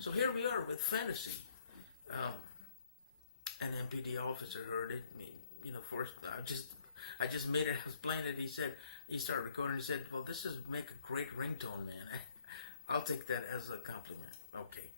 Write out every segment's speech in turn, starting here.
So here we are with fantasy. An MPD officer heard it. First I just made it. I was playing it. He started recording. He said, "Well, this is make a great ringtone, man." I'll take that as a compliment. Okay.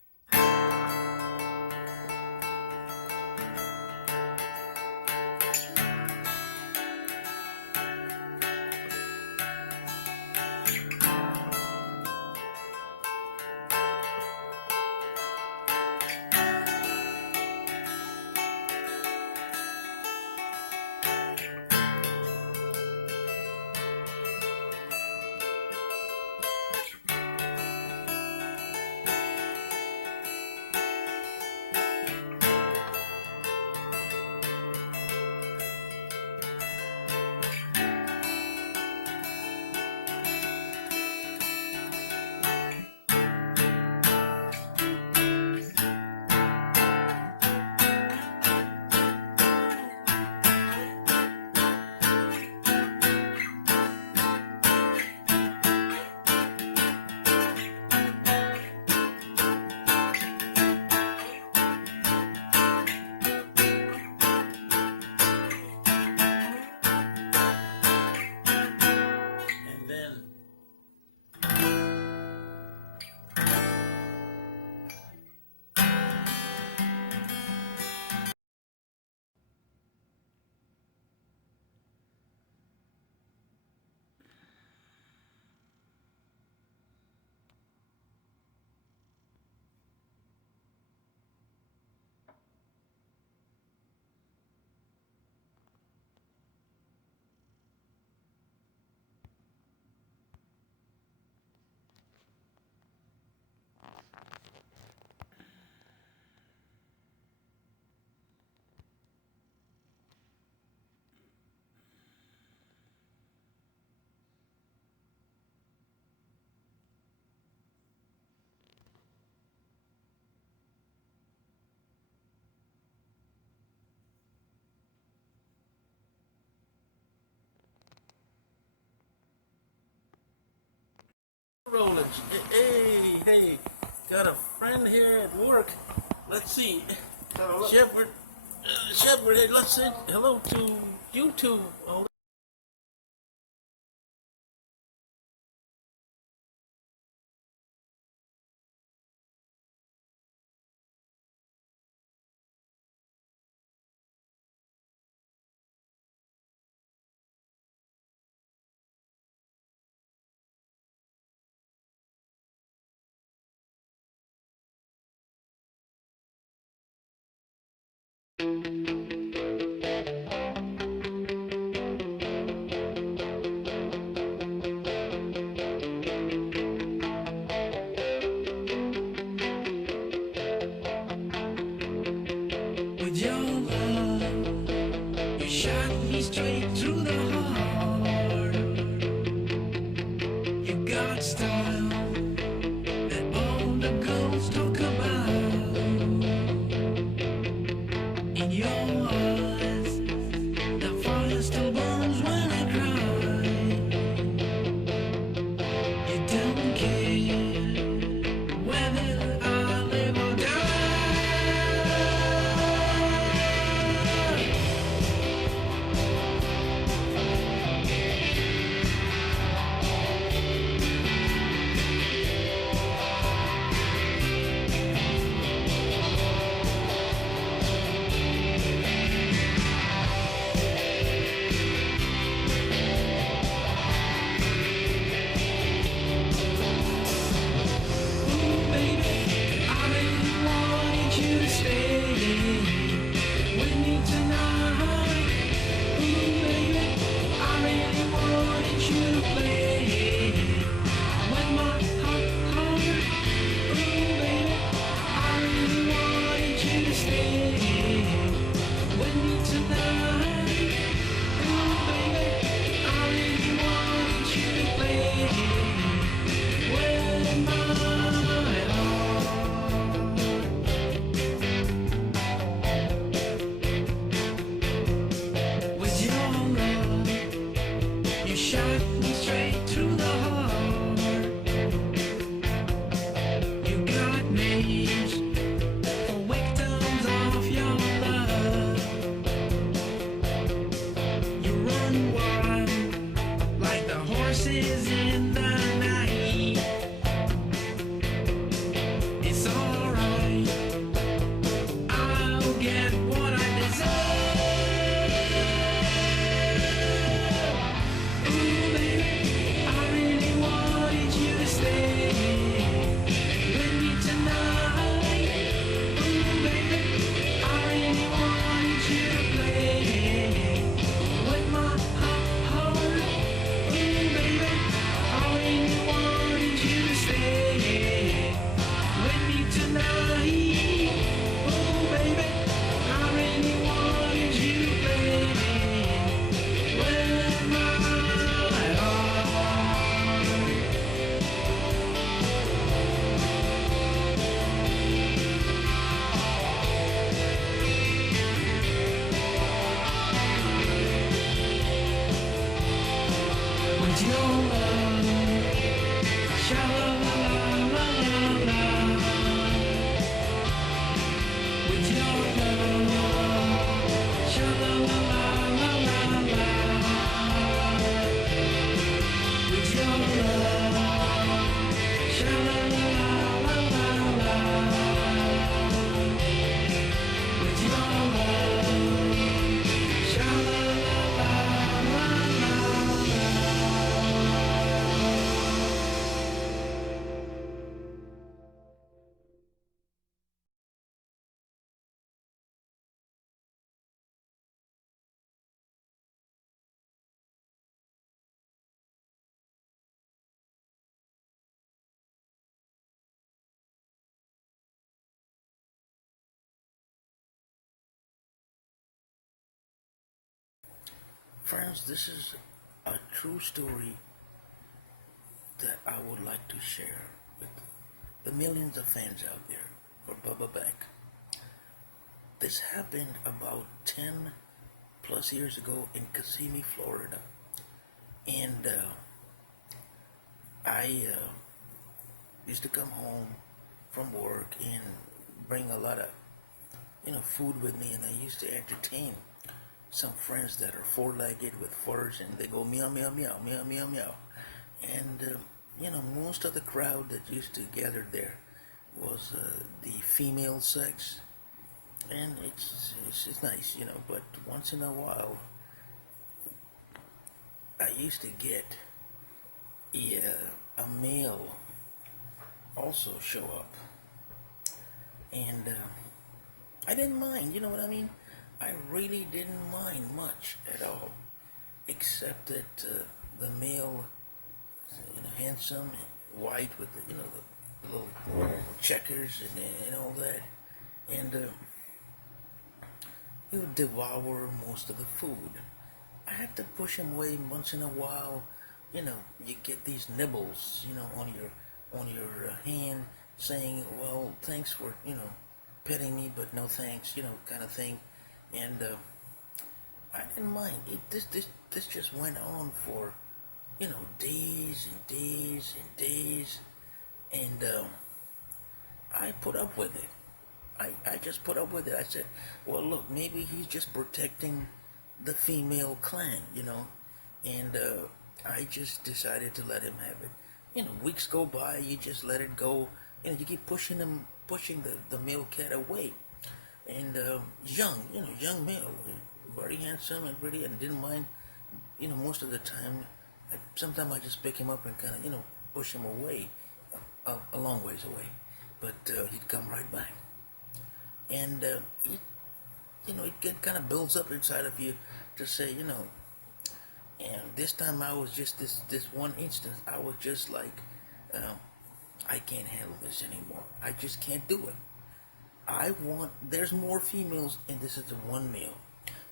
Rolling. Hey, got a friend here at work. Let's see. Shepard, hey, let's say hello to you two. Oh, with your love, you shot me straight through the heart. You got style that all the girls talk about. In your eyes, the fire still burns when I cry. You don't care whether I live or die. Friends, this is a true story that I would like to share with the millions of fans out there for Bubba Beck. This happened about 10 plus years ago in Kissimmee, Florida. And I used to come home from work and bring a lot of, food with me, and I used to entertain some friends that are four-legged with furs, and they go meow, meow, meow, meow, meow, meow. And, most of the crowd that used to gather there was the female sex, and it's nice, but once in a while, I used to get a male also show up, and I didn't mind, you know what I mean? I really didn't mind much at all, except that the male, handsome and white with the little checkers and all that, and he would devour most of the food. I had to push him away once in a while. You get these nibbles, on your hand, saying, "Well, thanks for petting me, but no thanks," kind of thing. And I didn't mind. This just went on for days and days and days, and I put up with it. I just put up with it. I said, "Well, look, maybe he's just protecting the female clan, and I just decided to let him have it. Weeks go by, you just let it go, you keep pushing the male cat away, and young male, very handsome and pretty, and didn't mind, most of the time. Sometimes I just pick him up and kind of, push him away, a long ways away, but he'd come right back, and it kind of builds up inside of you to say, and this time I was just this one instance, I was just like, I can't handle this anymore. I just can't do it. There's more females, and this is the one male.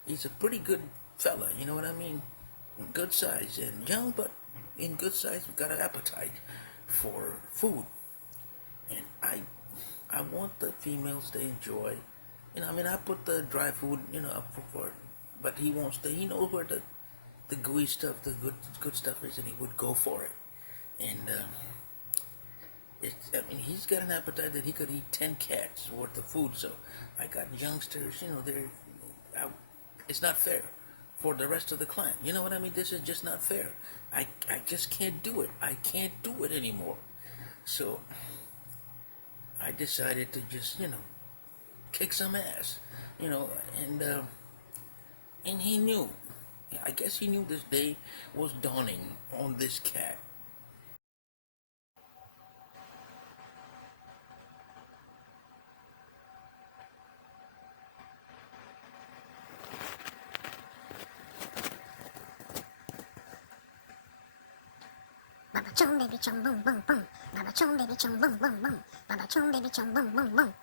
He's a pretty good fella, you know what I mean? Good size, and young, but in good size, got an appetite for food. And I want the females to enjoy, I put the dry food, up for it, but he won't stay. He knows where the gooey stuff, the good stuff is, and he would go for it. And he's got an appetite that he could eat 10 cats worth of food. So I got youngsters, it's not fair for the rest of the clan. You know what I mean? This is just not fair. I just can't do it. I can't do it anymore. So I decided to just, kick some ass, and he knew. I guess he knew this day was dawning on this cat. Baba chong baby chong boom boom boom. Baba chong baby chong boom boom boom. Baba chong baby chong boom boom boom.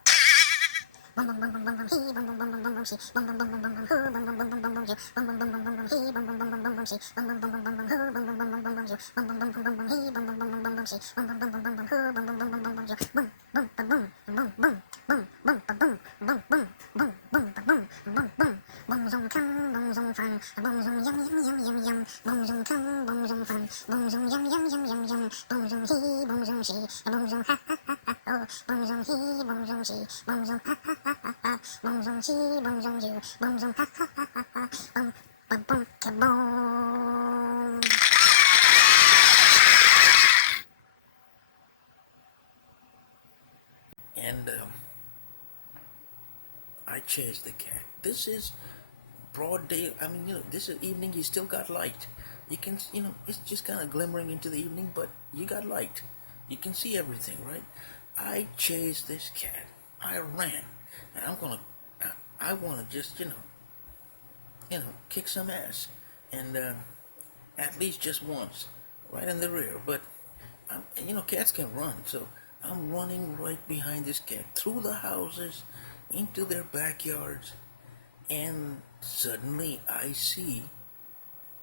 Bum bum bum bum bum bum he bum bum bum bum bum bum she bum bum bum bum bum bum who bum bum bum bum bum bum you bum bum bum bum bum bum he bum bum bum bum bum bum she bum bum bum bum bum bum who bum bum bum bum bum bum you bum bum bum bum bum bum he bum bum bum bum bum bum she bum bum bum bum bum bum who bum bum bum bum bum bum you bum bum ba bum bum bum bum bum ba bum bum bum bum bum ba bum bum bum bum zong kang bum zong fan bum zong yum yum yum yum yum bum zong kang bum zong fan bum zong yum yum yum yum yum bum zong he bum zong she bum zong ha ha ha ha oh bum zong he bum zong she bum zong ha ha ha ha ha bum zong she bum zong you bum zong ha ha ha ha ha bum bum bum kaboom. And I chased the cat. This is broad day. This is evening. You still got light. You can, it's just kind of glimmering into the evening, but you got light. You can see everything, right? I chased this cat. I ran, and I want to just, kick some ass, and at least just once, right in the rear. But cats can run, so I'm running right behind this cat through the houses, into their backyards, and suddenly I see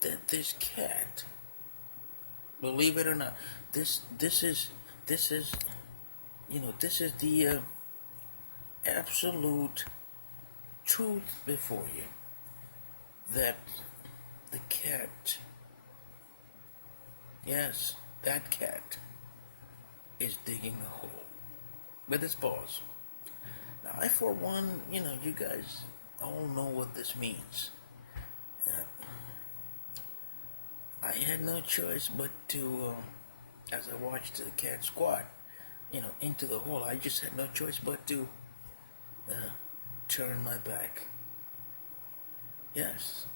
that this cat, believe it or not, this is this is the absolute truth before you, that the cat, yes, that cat is digging a hole. But let's pause. Now, I, for one, you guys all know what this means. Yeah. I had no choice but to, as I watched the cat squat, into the hole, I just had no choice but to turn my back. Yes,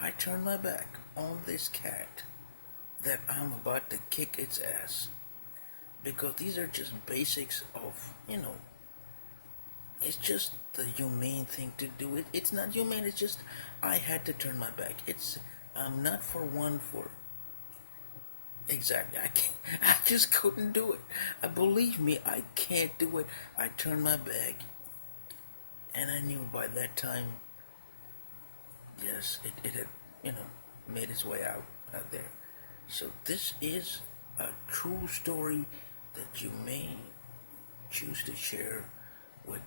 I turned my back on this cat that I'm about to kick its ass. Because these are just basics of, it's just the humane thing to do. It's not humane, it's just, I had to turn my back. I'm not for one for, exactly, I can't, I just couldn't do it. Believe me, I can't do it. I turned my back, and I knew by that time, yes, it had, made its way out there. So this is a true story that you may choose to share with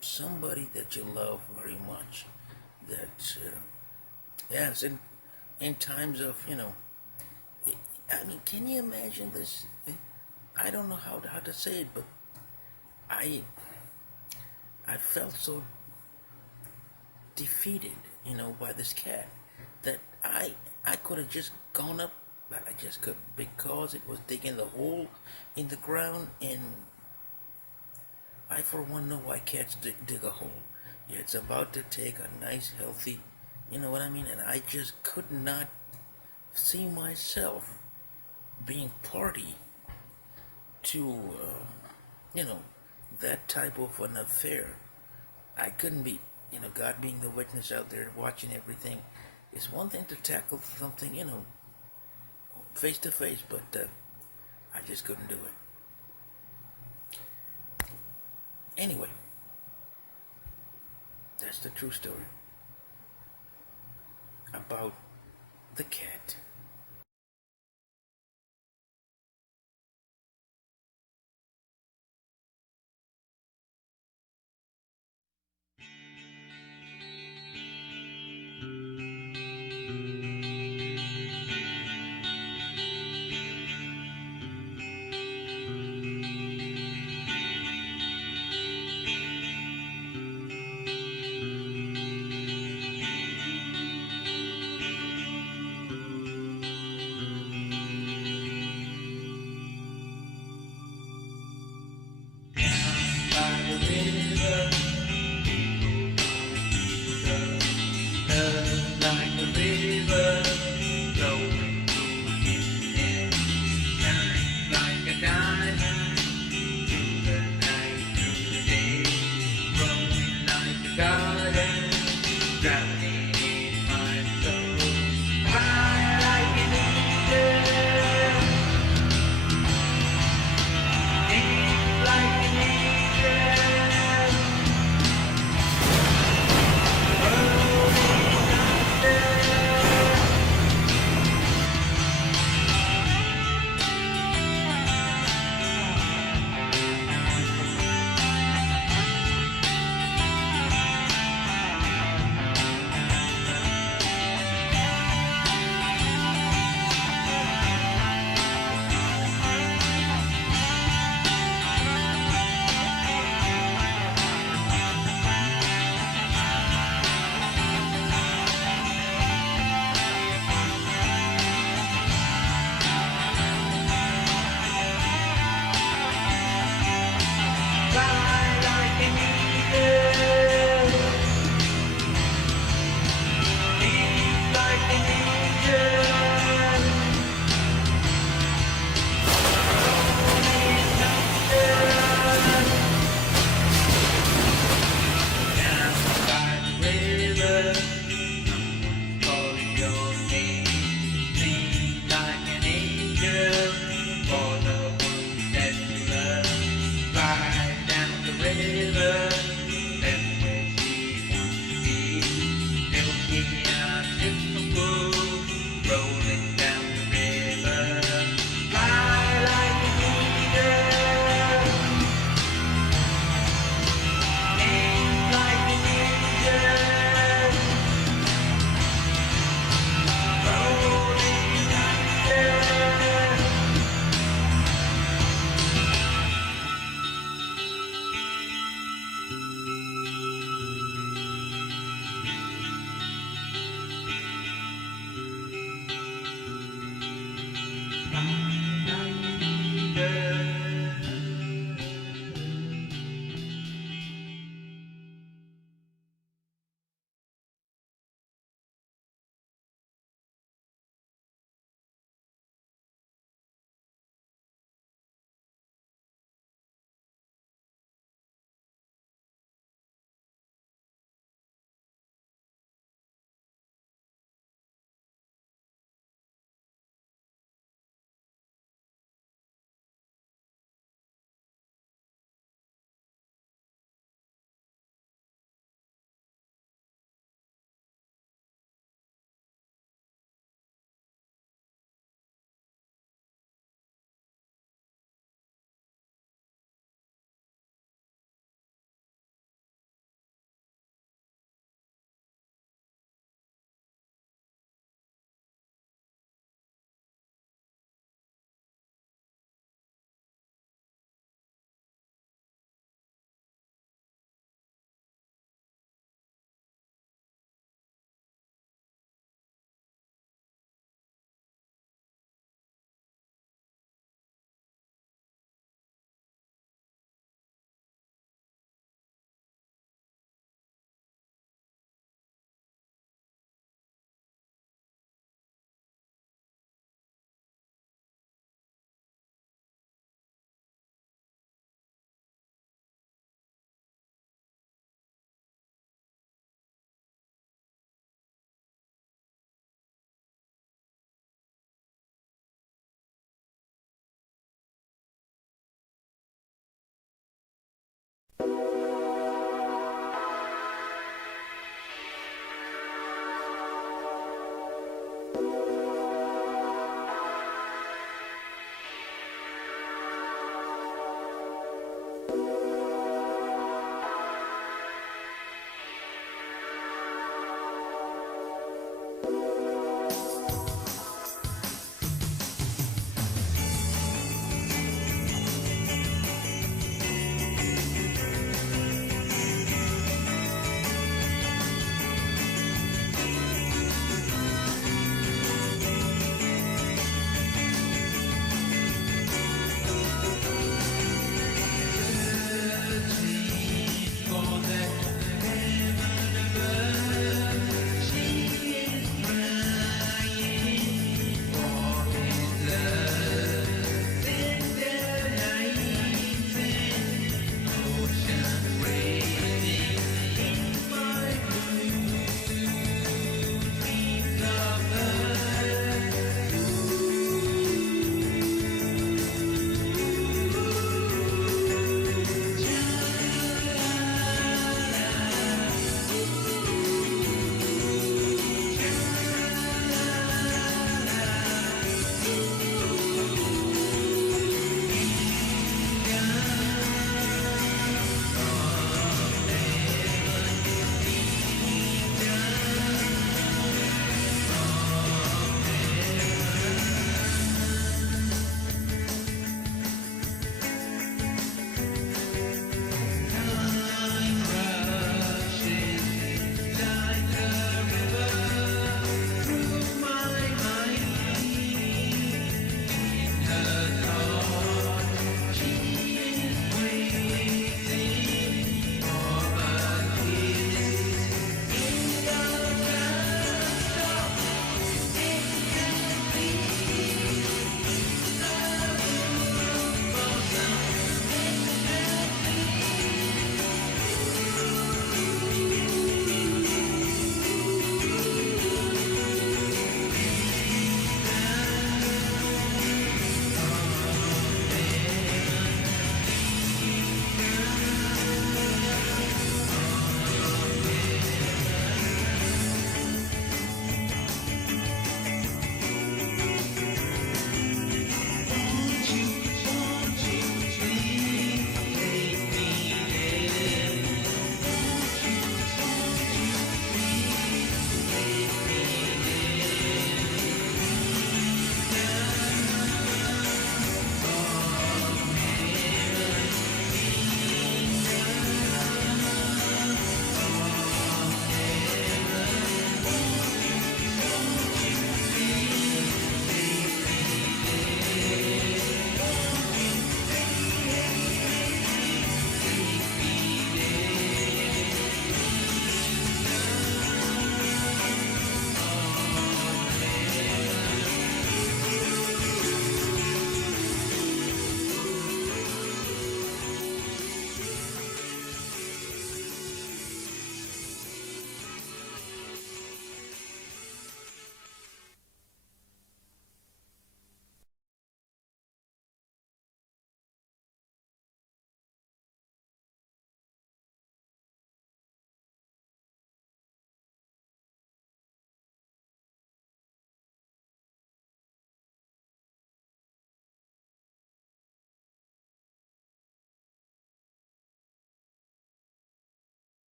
somebody that you love very much. That, yes, in times of, I mean, can you imagine this? I don't know how to say it, but I felt so defeated, by this cat, that I could have just gone up, but I just couldn't, because it was digging the hole in the ground, and I for one know why cats dig a hole. Yeah, it's about to take a nice, healthy, you know what I mean? And I just could not see myself being party to, that type of an affair. I couldn't be, God being the witness out there watching everything. It's one thing to tackle something, face to face, but I just couldn't do it. Anyway, that's the true story about the cat.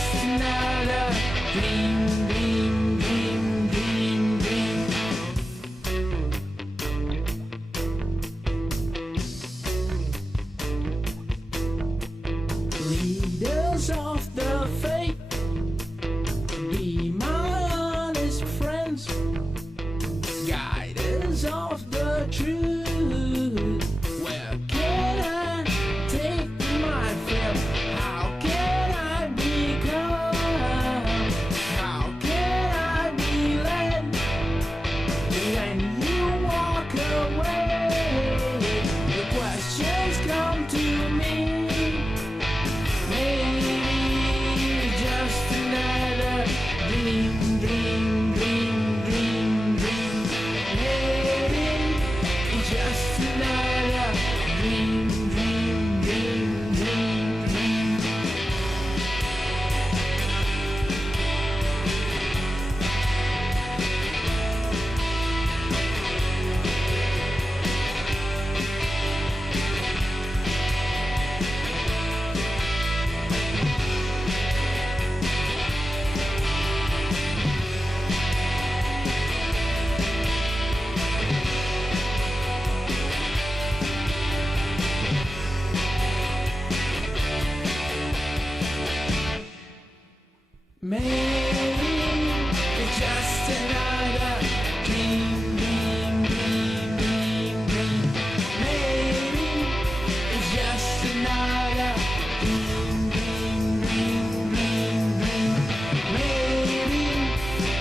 just another dream, dream, dream, dream, dream. Leaders of the faith, be my honest friends, guiders of the truth. Where can I take my fill? How can I become? How can I be led when you walk away? The questions come to me. Maybe just another dream, dream, dream, dream, dream. Maybe it's just another dream, dream, dream, dream, dream. Maybe it's just another dream, dream, dream, dream, dream. Maybe it's just another dream, dream, dream, dream, dream. Maybe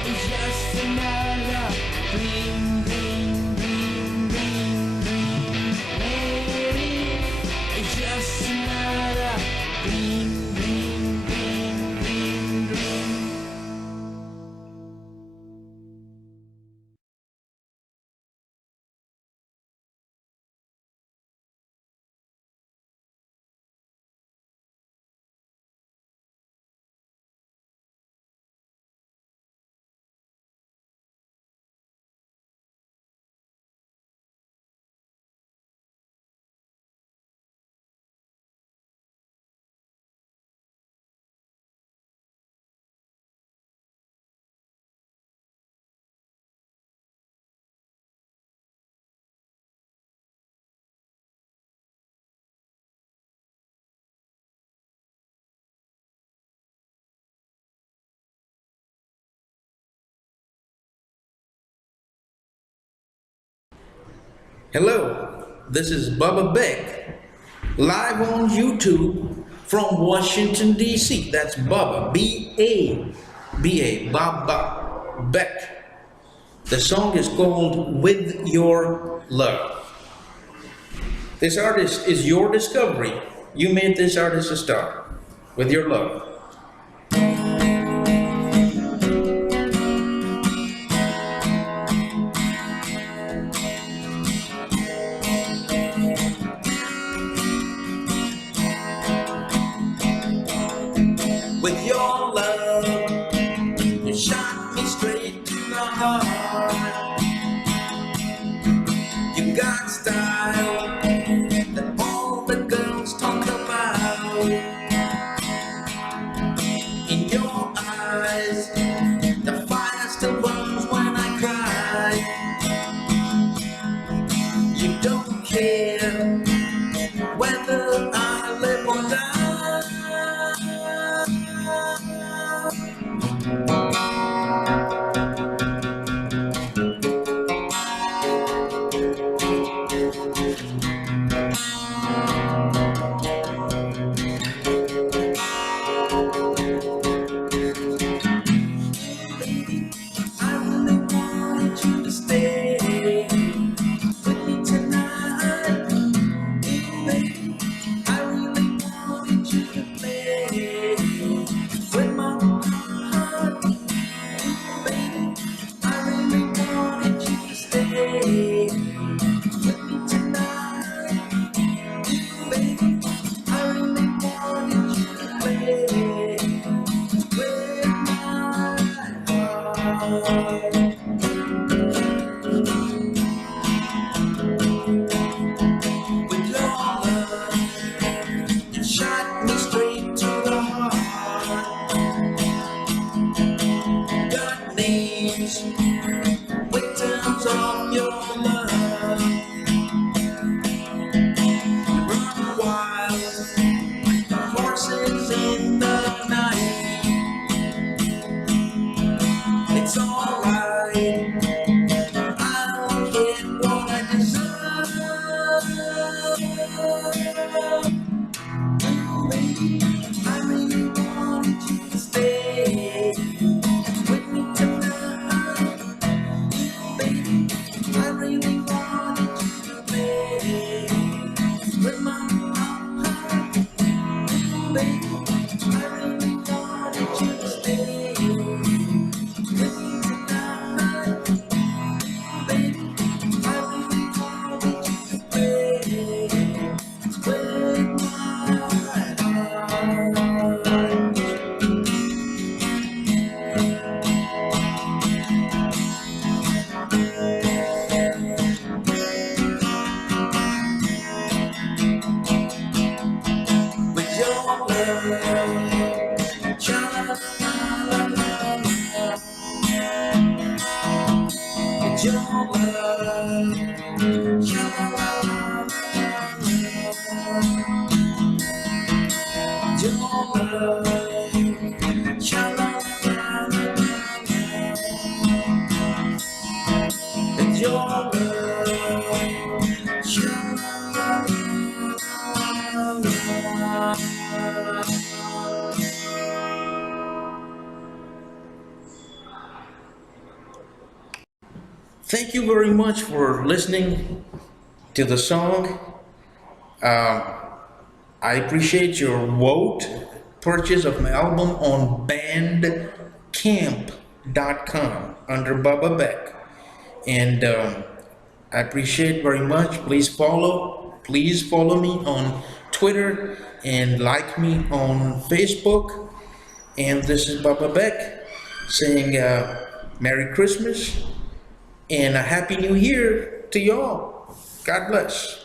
it's just another dream, dream, dream, dream, dream. Maybe it's just another dream, dream, dream, dream, dream. Hello, this is Bubba Beck, live on YouTube from Washington, D.C. That's Bubba, B-A, Baba Beck. The song is called With Your Love. This artist is your discovery. You made this artist a star. With your love. With your love, you shot me straight to the heart. You got style that all the girls talk about. In your eyes, the fire still burns when I cry. You don't care whether I live or die. days, victims of your love. You run wild, horses in the night. It's alright, I'll get what I deserve. Baby, I really wanted you to stay with me tonight. Baby, I really wanted you to play with my heart. Baby, I really wanted you to stay with me tonight. Baby, I really wanted you to play with my heart. With your love, cha-la-la-la-la-la. With your love, cha-la-la-la-la-la. With your love, cha-la-la-la-la-la. With your love, cha-la-la-la-la-la. Thank you very much for listening to the song. I appreciate your vote purchase of my album on bandcamp.com under Baba Beck. And I appreciate very much. Please follow me on Twitter and like me on Facebook. And this is Baba Beck saying Merry Christmas and a Happy New Year to y'all. God bless.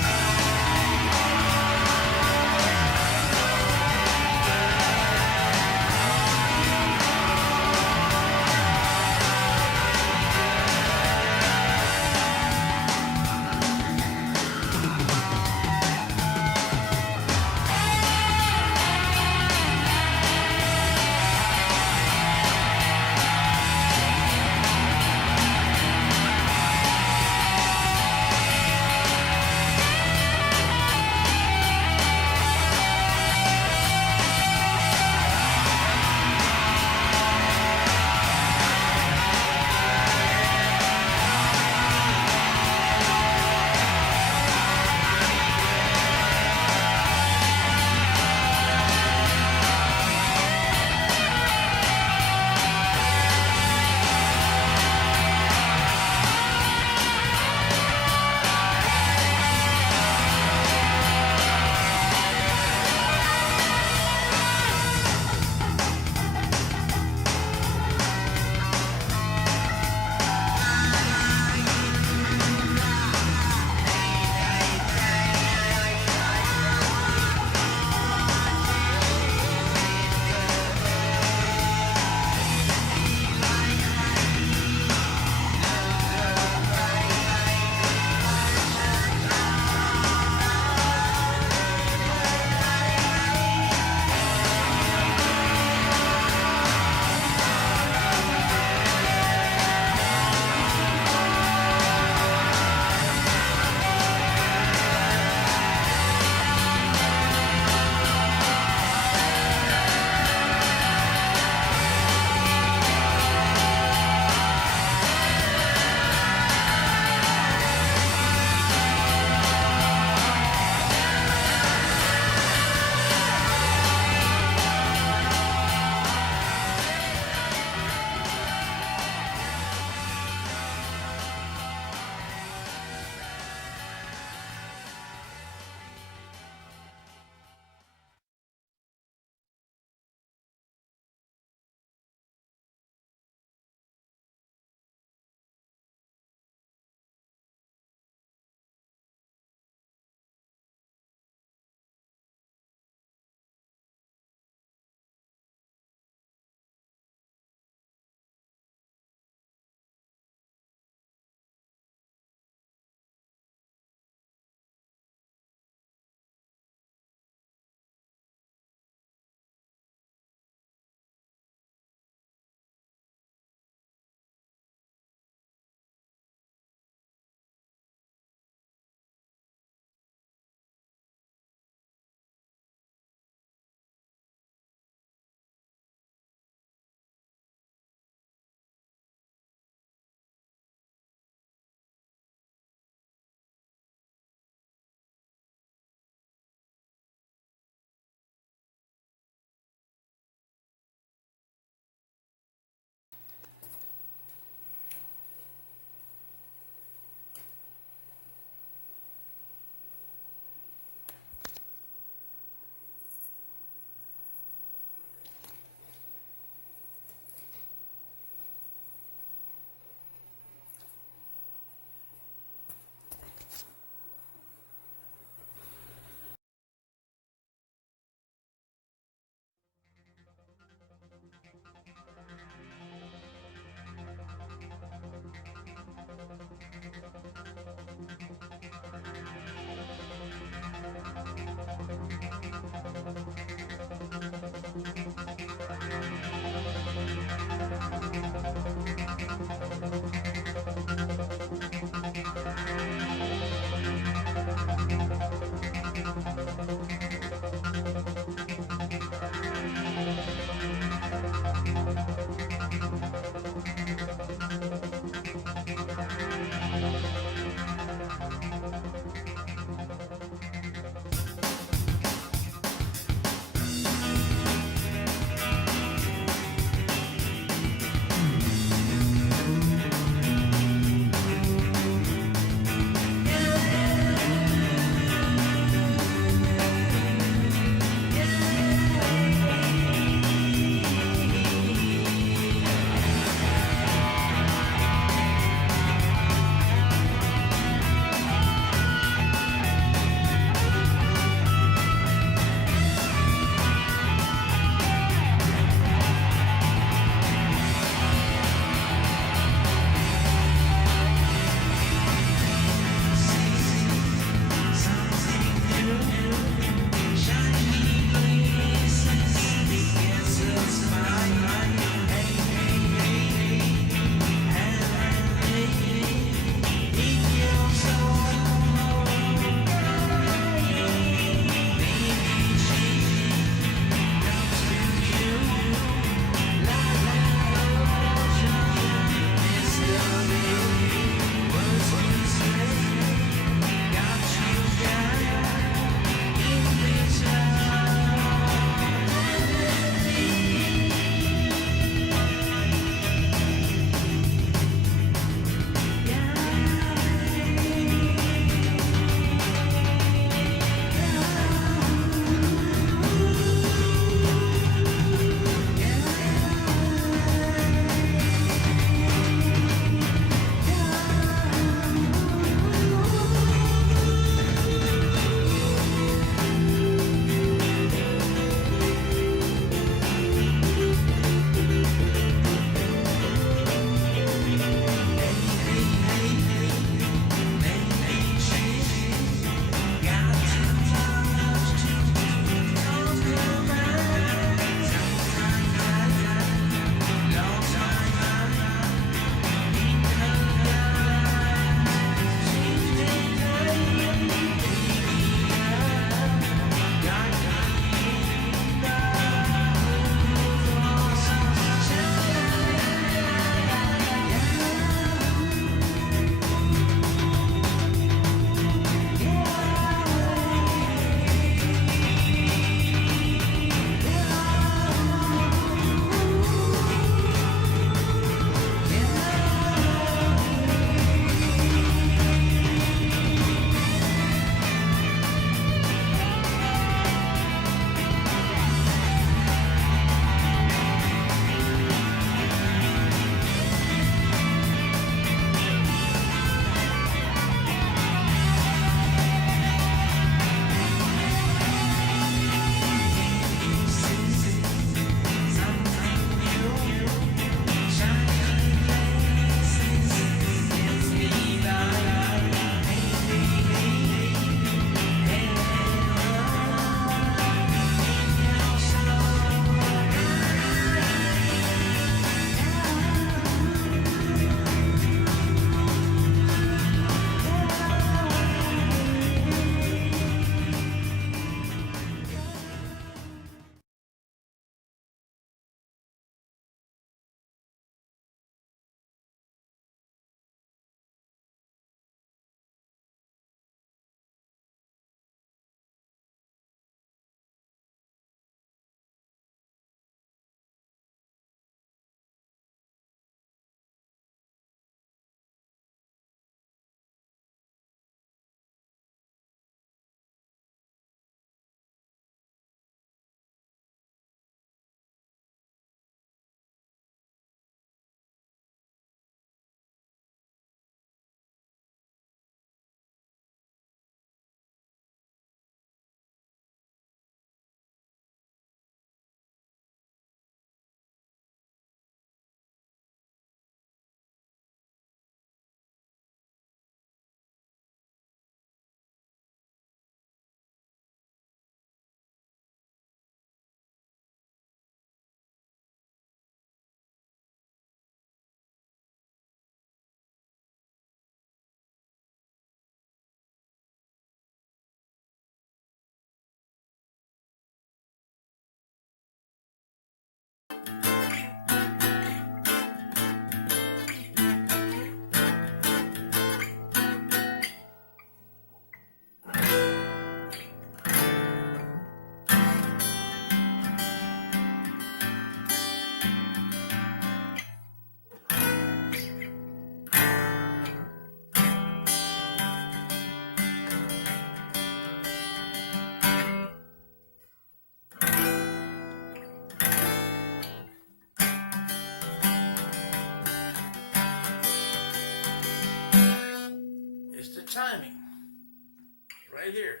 here.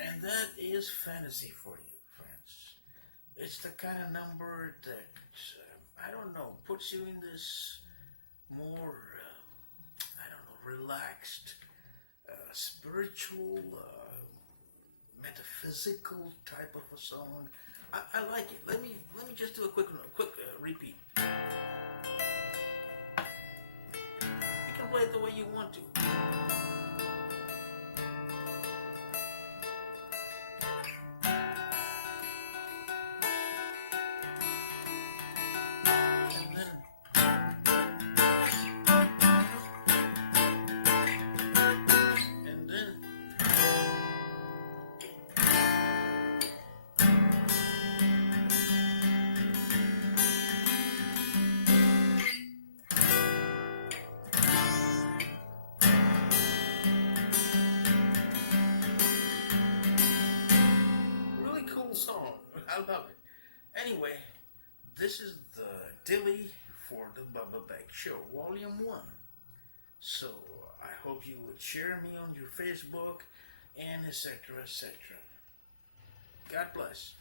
And that is fantasy for you, friends. It's the kind of number that, I don't know, puts you in this more, I don't know, relaxed, spiritual, metaphysical type of a song. I like it. Let me just do a quick repeat. You can play it the way you want to. Song. I love it. Anyway, this is the Dilly for the Bubba Beck Show, Volume 1. So, I hope you would share me on your Facebook and etc. etc. God bless.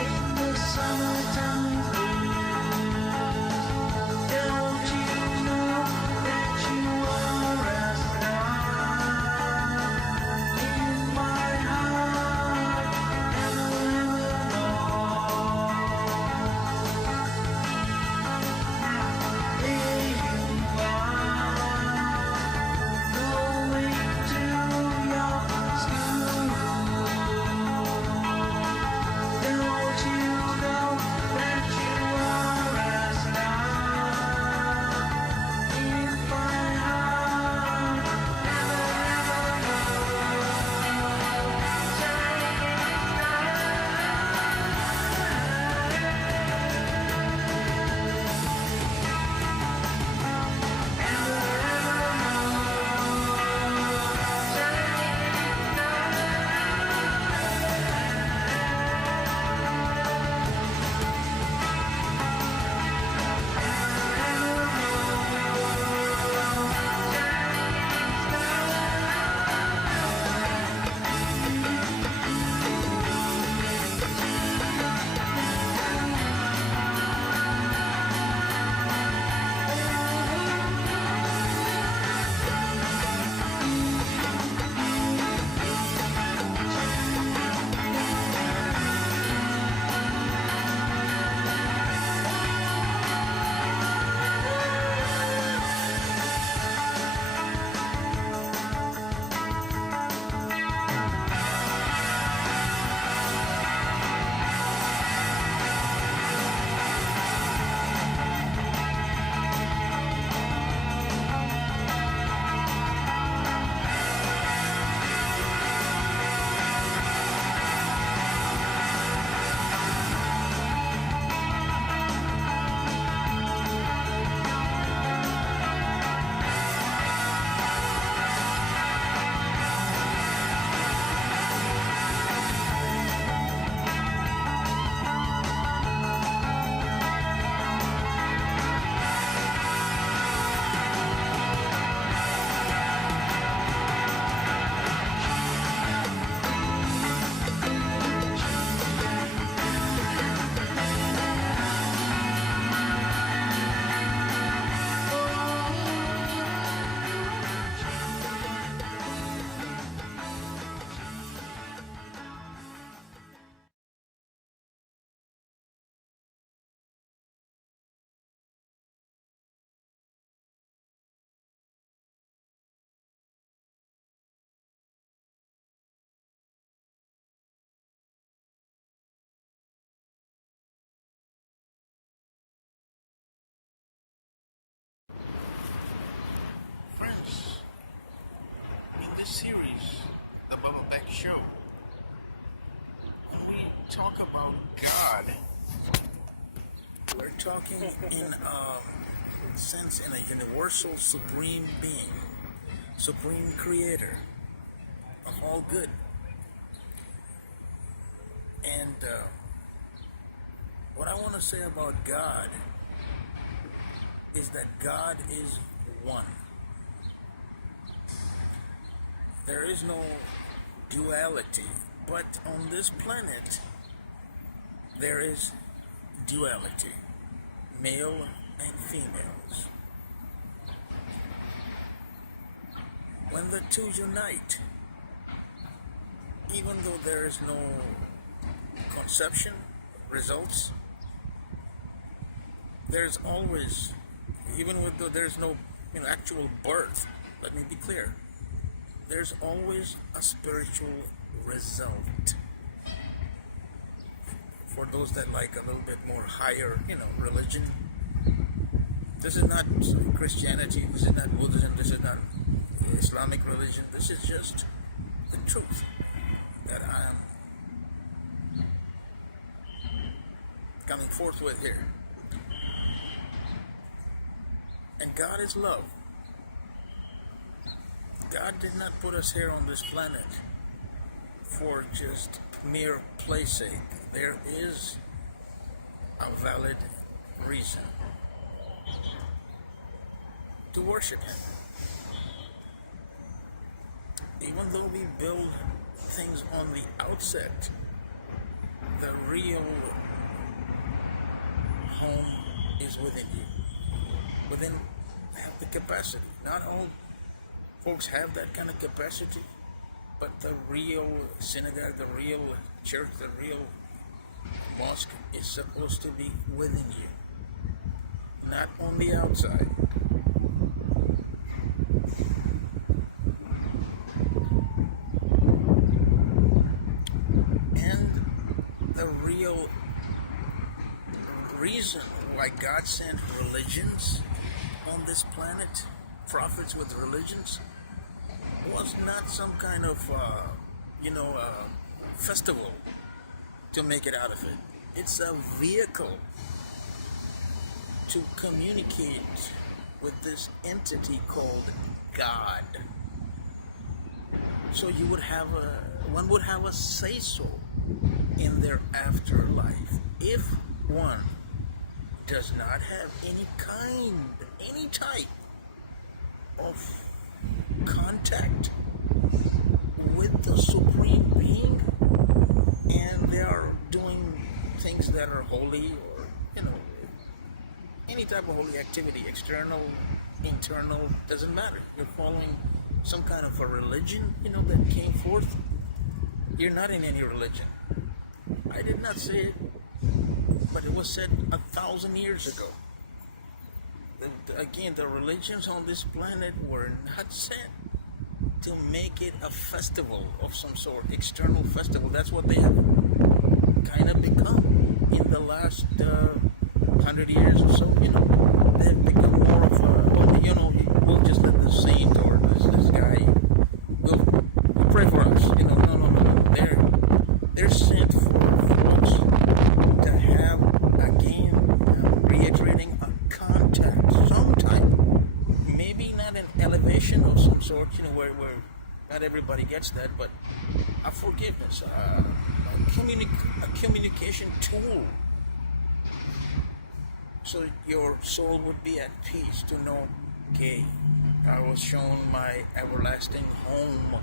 In the series, The Bubba Beck Show. When we talk about God, we're talking in a sense in a universal supreme being, supreme creator of all good. And what I want to say about God is that God is one. There is no duality, but on this planet there is duality, male and females. When the two unite, even though there is no conception, results, there's always, even though there's no actual birth, let me be clear, there's always a spiritual result. For those that like a little bit more higher, religion. This is not Christianity, this is not Buddhism, this is not Islamic religion, this is just the truth that I am coming forth with here. And God is love. God did not put us here on this planet for just mere play sake. There is a valid reason to worship Him. Even though we build things on the outset, the real home is within you. Have the capacity. Not all folks have that kind of capacity, but the real synagogue, the real church, the real mosque is supposed to be within you, not on the outside. And the real reason why God sent religions on this planet, prophets with religions, was not some kind of festival to make it out of it. It's a vehicle to communicate with this entity called God. So one would have a say-so in their afterlife. If one does not have any type of contact with the Supreme Being, and they are doing things that are holy, or any type of holy activity, external, internal, doesn't matter. You're following some kind of a religion, that came forth. You're not in any religion. I did not say it, but it was said 1,000 years ago. Again, the religions on this planet were not sent to make it a festival of some sort, external festival. That's what they have kind of become in the last 100 years or so. They have become more of a, we'll just let the saint or this guy will pray for us. No. They're sent for folks to have, again, reiterating a contact, some type, maybe not an elevation of some sort, where not everybody gets that, but a forgiveness, a communication tool, so your soul would be at peace to know, okay, I was shown my everlasting home,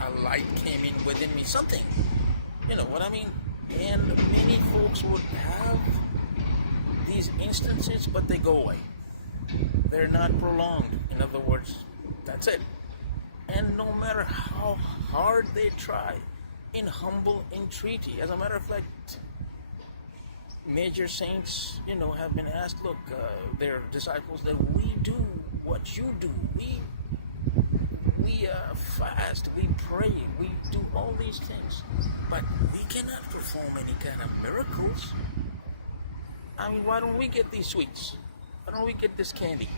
a light came in within me, something, what I mean. And many folks would have these instances, but they go away. They're not prolonged. In other words, that's it. And no matter how hard they try, in humble entreaty, as a matter of fact, major saints, have been asked, look, their disciples, that we do what you do. We fast, we pray, we do all these things, but we cannot perform any kind of miracles. I mean, why don't we get these sweets? Why don't we get this candy?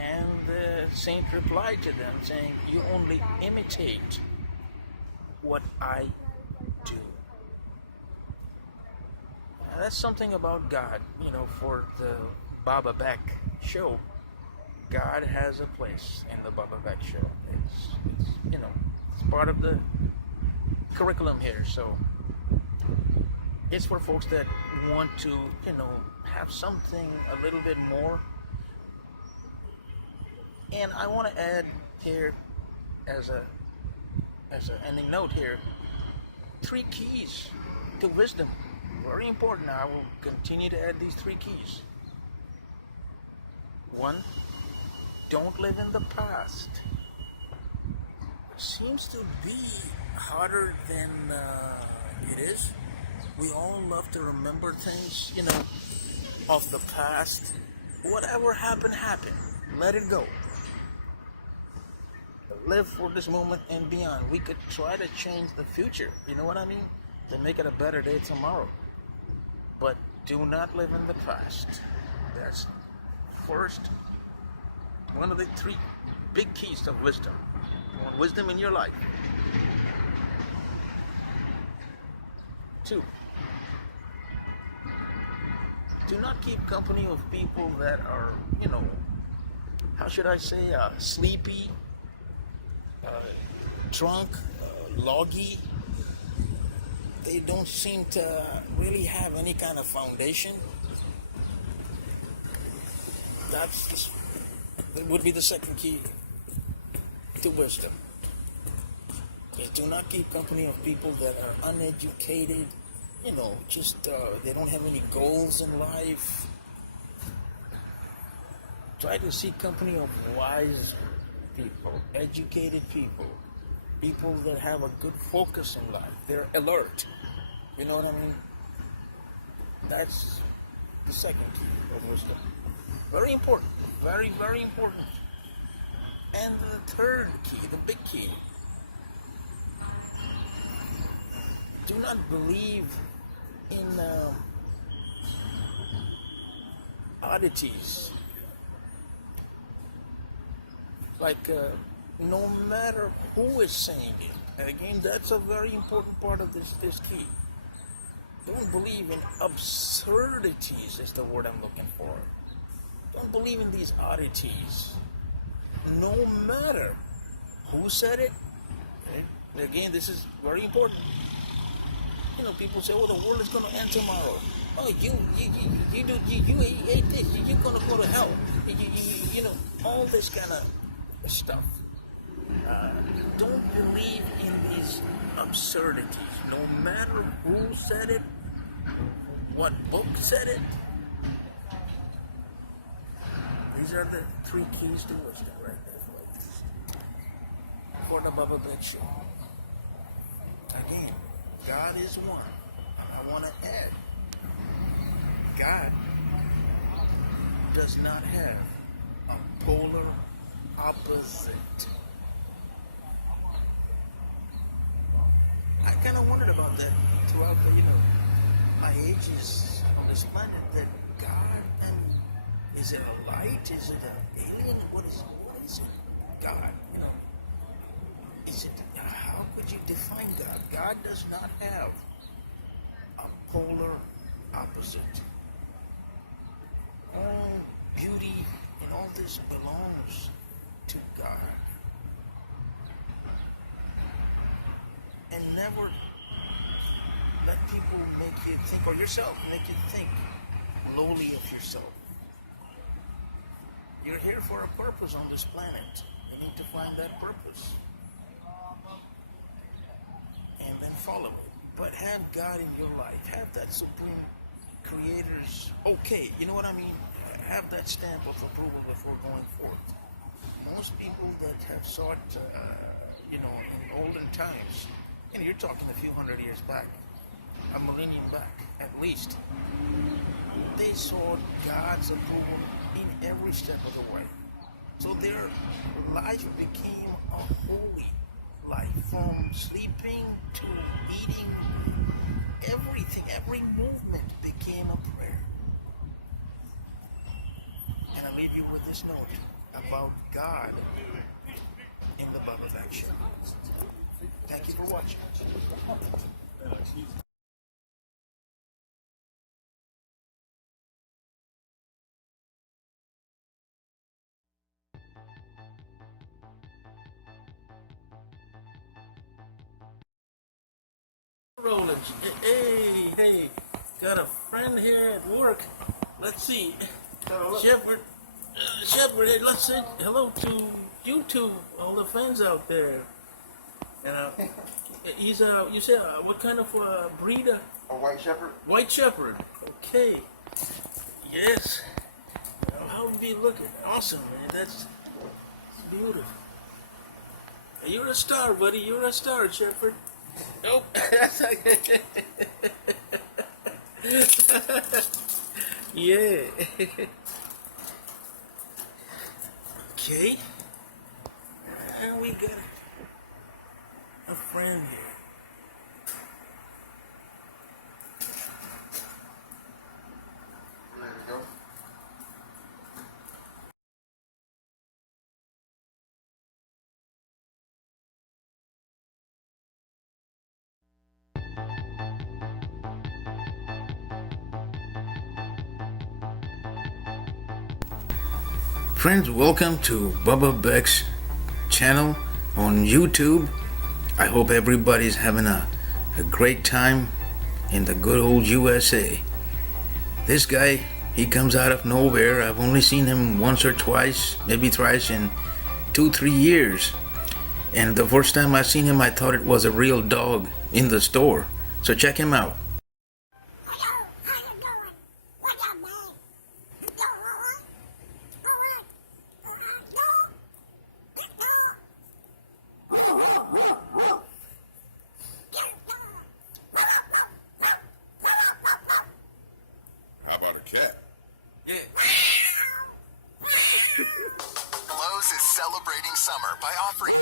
And the saint replied to them saying, you only imitate what I do. Now, that's something about God, for the Baba Beck show. God has a place in the Baba Beck show. It's part of the curriculum here. So it's for folks that want to, have something a little bit more. And I want to add here, as an ending note here, 3 keys to wisdom. Very important. I will continue to add these 3 keys. 1, don't live in the past. It seems to be harder than it is. We all love to remember things, of the past. Whatever happened, happened. Let it go. Live for this moment and beyond. We could try to change the future, you know what I mean? To make it a better day tomorrow. But do not live in the past. That's first, one of the 3 big keys of wisdom. You want wisdom in your life. 2, do not keep company of people that are, how should I say, sleepy, drunk, loggy. They don't seem to really have any kind of foundation. That would be the second key to wisdom. Do not keep company of people that are uneducated, they don't have any goals in life. Try to seek company of wise people, educated people, people that have a good focus in life. They're alert. You know what I mean? That's the second key of wisdom. Very important. Very, very important. And the third key, the big key. Do not believe in oddities. Like, no matter who is saying it. And again, that's a very important part of this key. Don't believe in absurdities is the word I'm looking for. Don't believe in these oddities. No matter who said it. Right? Again, this is very important. People say, "Oh, the world is going to end tomorrow." Oh, you ate this. You're going to go to hell. All this kind of stuff. Don't believe in these absurdities. No matter who said it, what book said it. These are the 3 keys to wisdom right there, for the Baba Beck Show. Again, God is one. I want to add, God does not have a polar opposite. I kind of wondered about that throughout my ages on this planet. That God, and is it a light? Is it an alien? What is it? God, Is it? How could you define God? God does not have a polar opposite. All beauty and all this belongs to God. And never let people make you think, or yourself, make you think lowly of yourself. You're here for a purpose on this planet. You need to find that purpose. And then follow it. But have God in your life. Have that supreme creator's okay. You know what I mean? Have that stamp of approval before going forth. Most people that have sought, in olden times, and you're talking a few hundred years back, a millennium back, at least, they sought God's approval in every step of the way. So their life became a holy life, from sleeping to eating. Everything, every movement became a prayer. And I leave you with this note. about God in the Bubba Beck Show. Thank you for watching. Rolling. Hey, got a friend here at work. Let's see. Shepherd, hey, let's say hello to YouTube, all the fans out there. And he's you said what kind of breed? A white shepherd? White Shepherd. Okay. Yes. How would be looking awesome, man. That's beautiful. You're a star, buddy. You're a star, Shepherd. Nope. Yeah. Okay. And we got a friend here. There we go. Friends, welcome to Bubba Beck's channel on YouTube. I hope everybody's having a great time in the good old USA. This guy, he comes out of nowhere. I've only seen him once or twice, maybe thrice in 2-3 years. And the first time I seen him, I thought it was a real dog in the store. So check him out. Hello, how you doing? What up, man? You doing all right? All right. How about a cat? Yeah. Lowe's is celebrating summer by offering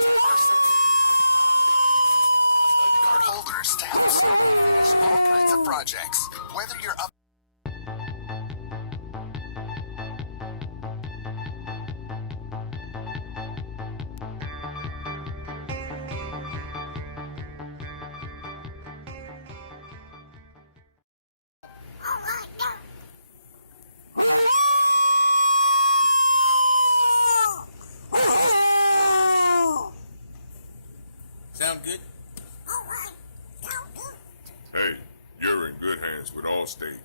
card holders to help finish all kinds of projects. Whether you're up Sound good? Hey, you're in good hands with Allstate.